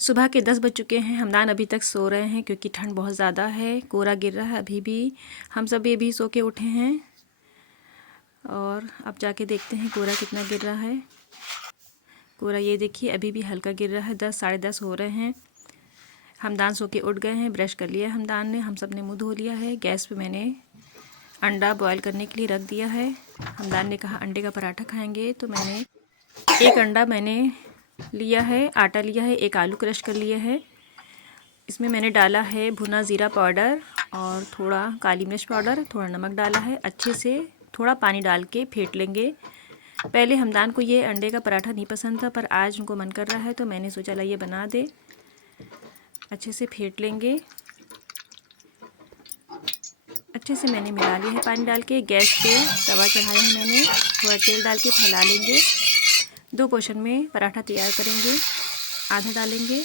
सुबह के 10 बज चुके हैं। हमदान अभी तक सो रहे हैं क्योंकि ठंड बहुत ज़्यादा है, कोहरा गिर रहा है अभी भी। हम सब अभी सो के उठे हैं और अब जाके देखते हैं कोहरा कितना गिर रहा है। कोहरा ये देखिए अभी भी हल्का गिर रहा है। 10 साढ़े 10 हो रहे हैं। हमदान सो के उठ गए हैं, ब्रश कर लिया हमदान ने, हम सब ने मुँह धो लिया है। गैस पे मैंने अंडा बॉयल करने के लिए रख दिया है। हमदान ने कहा अंडे का पराठा खाएंगे, तो मैंने एक अंडा लिया है, आटा लिया है, एक आलू क्रश कर लिया है। इसमें मैंने डाला है भुना ज़ीरा पाउडर और थोड़ा काली मिर्च पाउडर, थोड़ा नमक डाला है। अच्छे से थोड़ा पानी डाल के फेंट लेंगे। पहले हमदान को ये अंडे का पराठा नहीं पसंद था, पर आज उनको मन कर रहा है तो मैंने सोचा ला ये बना दे। अच्छे से फेंट लेंगे। अच्छे से मैंने मिला लिया है पानी डाल के। गैस पे तवा चढ़ाया है मैंने, थोड़ा तेल डाल के फैला लेंगे। 2 पोर्शन में पराठा तैयार करेंगे। आधा डालेंगे,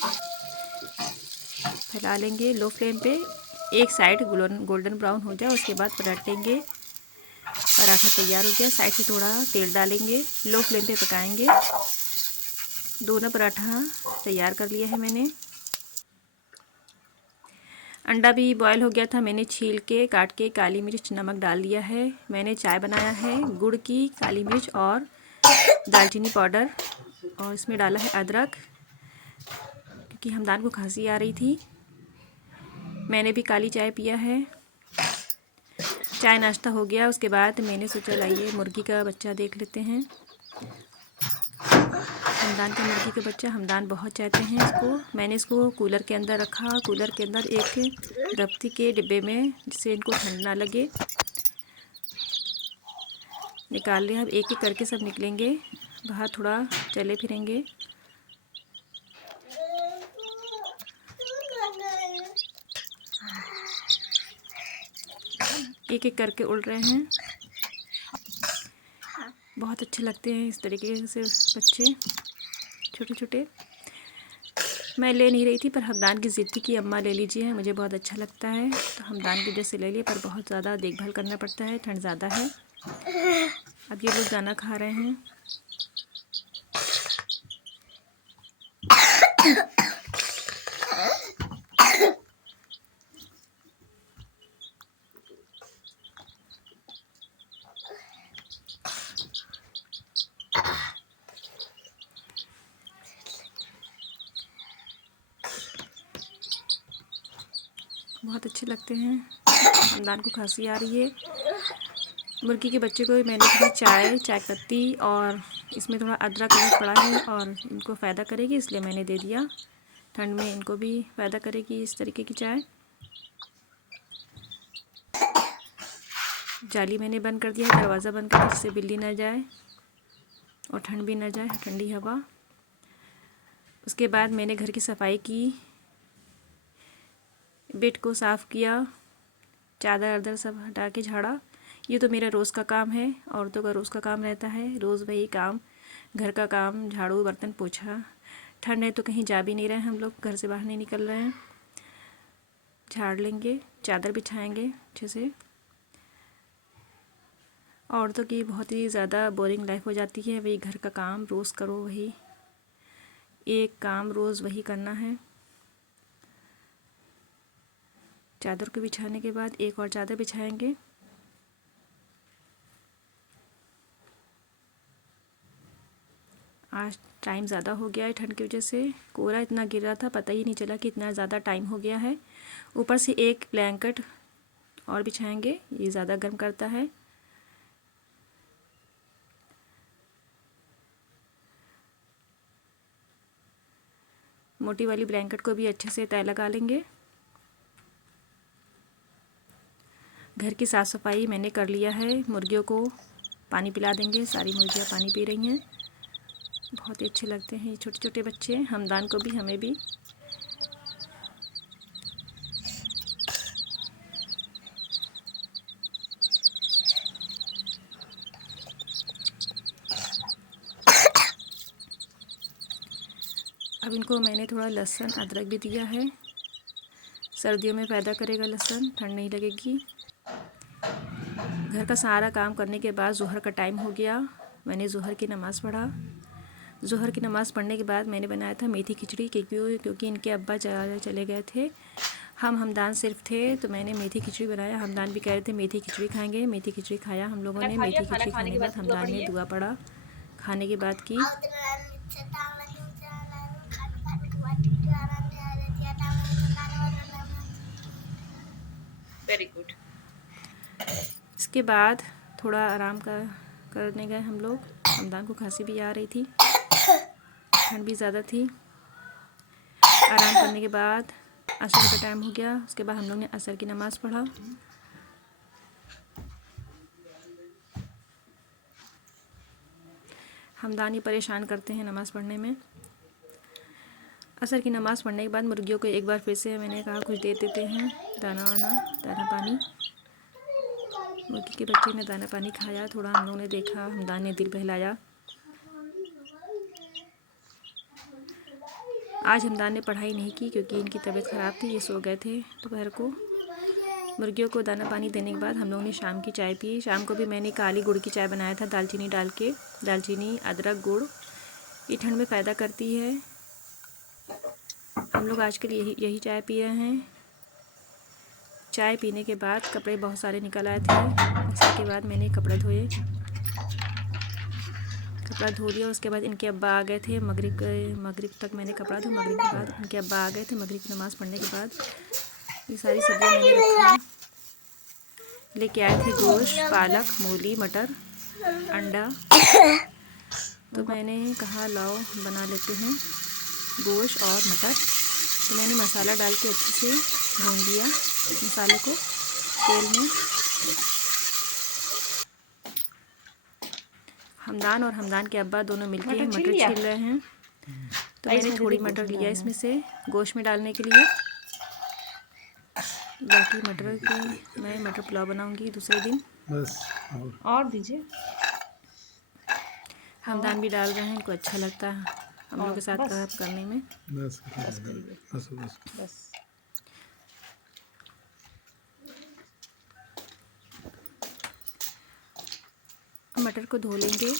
फैला लेंगे लो फ्लेम पे। एक साइड गोल्डन ब्राउन हो जाए उसके बाद पलटेंगे। पराठा तैयार हो गया। साइड से थोड़ा तेल डालेंगे, लो फ्लेम पे पकाएंगे। दोनों पराठा तैयार कर लिया है मैंने। अंडा भी बॉयल हो गया था, मैंने छील के काट के काली मिर्च नमक डाल दिया है। मैंने चाय बनाया है गुड़ की, काली मिर्च और दालचीनी पाउडर, और इसमें डाला है अदरक क्योंकि हमदान को खांसी आ रही थी। मैंने भी काली चाय पिया है। चाय नाश्ता हो गया। उसके बाद मैंने सोचा लाइए मुर्गी का बच्चा देख लेते हैं। हमदान का मुर्गी का बच्चा, हमदान बहुत चाहते हैं इसको। मैंने इसको कूलर के अंदर रखा, कूलर के अंदर एक दफ्ती के डिब्बे में, जिससे इनको ठंड ना लगे। निकाल लिया। अब एक एक करके सब निकलेंगे बाहर, थोड़ा चले फिरेंगे। एक एक करके उड़ रहे हैं। बहुत अच्छे लगते हैं इस तरीके से बच्चे, छोटे छोटे। मैं ले नहीं रही थी, पर हमदान की ज़िद थी कि अम्मा ले लीजिए, मुझे बहुत अच्छा लगता है, तो हमदान की वजह से ले लिए। पर बहुत ज़्यादा देखभाल करना पड़ता है, ठंड ज़्यादा है। अब ये लोग दाना खा रहे हैं। बहुत अच्छे लगते हैं। हमदान को खांसी आ रही है। मुर्गी के बच्चे को मैंने थोड़ी चाय पत्ती और इसमें थोड़ा अदरक पड़ा है और इनको फ़ायदा करेगी, इसलिए मैंने दे दिया। ठंड में इनको भी फ़ायदा करेगी इस तरीके की चाय। जाली मैंने बंद कर दिया है, दरवाज़ा बंद कर दिया जिससे बिल्ली ना जाए और ठंड भी ना जाए, ठंडी हवा। उसके बाद मैंने घर की सफाई की, बेड को साफ़ किया, चादर अदर सब हटा के झाड़ा। ये तो मेरा रोज़ का काम है, औरतों का रोज़ का काम रहता है। रोज़ वही काम, घर का काम, झाड़ू बर्तन पोछा। ठंड है तो कहीं जा भी नहीं रहे हैं हम लोग, घर से बाहर नहीं निकल रहे हैं। झाड़ लेंगे, चादर बिछाएंगे अच्छे से। औरतों की बहुत ही ज़्यादा बोरिंग लाइफ हो जाती है। वही घर का काम रोज़ करो, वही एक काम रोज़ वही करना है। चादर को बिछाने के बाद एक और चादर बिछाएंगे। आज टाइम ज़्यादा हो गया है ठंड की वजह से। कोहरा इतना गिर रहा था, पता ही नहीं चला कि इतना ज़्यादा टाइम हो गया है। ऊपर से एक ब्लैंकेट और बिछाएंगे, ये ज़्यादा गर्म करता है। मोटी वाली ब्लैंकेट को भी अच्छे से तय लगा लेंगे। घर की साफ़ सफाई मैंने कर लिया है। मुर्गियों को पानी पिला देंगे, सारी मुर्गियाँ पानी पी रही हैं। बहुत ही अच्छे लगते हैं ये छोटे छोटे बच्चे, हमदान को भी हमें भी। अब इनको मैंने थोड़ा लहसुन अदरक भी दिया है। सर्दियों में फ़ायदा करेगा लहसुन, ठंड नहीं लगेगी। घर का सारा काम करने के बाद ज़ोहर का टाइम हो गया। मैंने ज़ोहर की नमाज़ पढ़ा। ज़ोहर की नमाज़ पढ़ने के बाद मैंने बनाया था मेथी खिचड़ी, क्योंकि इनके अब्बा चले गए थे। हमदान सिर्फ थे, तो मैंने मेथी खिचड़ी बनाया। हमदान भी कह रहे थे मेथी खिचड़ी खाएंगे। मेथी खिचड़ी खाया हम लोगों ने। मेथी खिचड़ी खाने के बाद हमदान ने दुआ पढ़ा खाने के बाद की। Very good. इसके बाद थोड़ा आराम करने गए हम लोग। हमदान को खांसी भी आ रही थी, ठंड भी ज़्यादा थी। आराम करने के बाद असर का टाइम हो गया। उसके बाद हम लोग ने असर की नमाज़ पढ़ा। हमदान ही परेशान करते हैं नमाज़ पढ़ने में। असर की नमाज़ पढ़ने के बाद मुर्गियों को एक बार फिर से मैंने कहा कुछ दे देते हैं, दाना पानी। मुर्गी के बच्चे ने दाना पानी खाया। थोड़ा हम लोगों ने देखा, हमदान ने दिल बहलाया। आज हमदान ने पढ़ाई नहीं की क्योंकि इनकी तबीयत ख़राब थी, ये सो गए थे दोपहर को। मुर्गियों को दाना पानी देने के बाद हम लोगों ने शाम की चाय पी। शाम को भी मैंने काली गुड़ की चाय बनाया था, दालचीनी डाल के। दालचीनी, अदरक, गुड़, ये ठंड में फ़ायदा करती है। हम लोग आजकल यही चाय पी रहे हैं। चाय पीने के बाद कपड़े बहुत सारे निकल आए थे। इसके बाद मैंने कपड़े कपड़ा धो लिया। उसके बाद इनके अब्बा आ गए थे। मगरिब तक मैंने कपड़ा धो। मगरिब के बाद इनके अब्बा आ गए थे। मगरिब की नमाज़ पढ़ने के बाद ये सारी सब्जियां मैंने रखा। लेके आए थे गोश्त, पालक, मूली, मटर, अंडा। तो मैंने कहा लाओ बना लेते हैं गोश्त और मटर। तो मैंने मसाला डाल के अच्छे से भून लिया मसाले को तेल में। हमदान और हमदान के अब्बा दोनों मिलके मटर छील रहे हैं। तो मैंने थोड़ी मटर लिया इसमें से गोश्त में डालने के लिए। बाकी मटर की मैं मटर पुलाव बनाऊंगी दूसरे दिन। बस और दीजिए। हमदान भी डाल रहे हैं, इनको अच्छा लगता है हम लोग के साथ काम करने में। बस करिए। बस। मटर को धो लेंगे।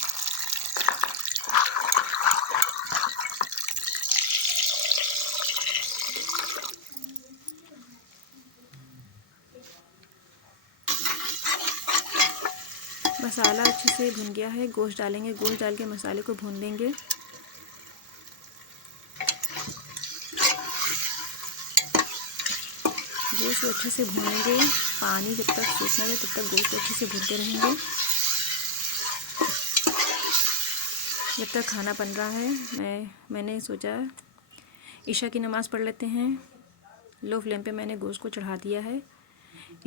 मसाला अच्छे से भुन गया है। गोश्त डालेंगे। गोश्त डाल के मसाले को भून लेंगे। गोश्त को अच्छे से भूनेंगे। पानी जब तक सूखना है तब तक गोश्त को अच्छे से भूनते रहेंगे। जब तक खाना बन रहा है मैंने सोचा ईशा की नमाज़ पढ़ लेते हैं। लो फ्लेम पे मैंने गोश्त को चढ़ा दिया है।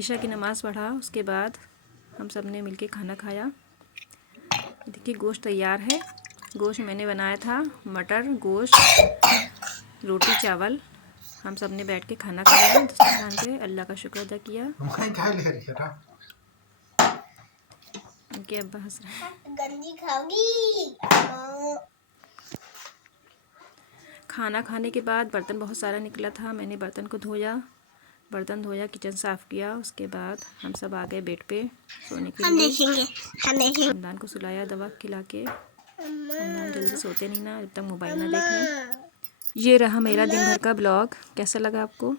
ईशा की नमाज़ पढ़ा, उसके बाद हम सब ने मिलके खाना खाया। देखिए गोश्त तैयार है। गोश्त मैंने बनाया था, मटर, गोश्त, रोटी, चावल। हम सब ने बैठ के खाना खाया दस्तरखान पे। अल्लाह का शुक्र अदा किया। उनके अब्बा हंस रहे हैं। गंदी खाओगी। खाना खाने के बाद बर्तन बहुत सारा निकला था। मैंने बर्तन धोया, किचन साफ़ किया। उसके बाद हम सब आ गए बेड पे सोने के लिए। हमदान को सुलाया दवा खिला के। हमदान जल्दी सोते नहीं ना, जब तक मोबाइल ना देख लें। ये रहा मेरा दिन भर का ब्लॉग। कैसा लगा आपको?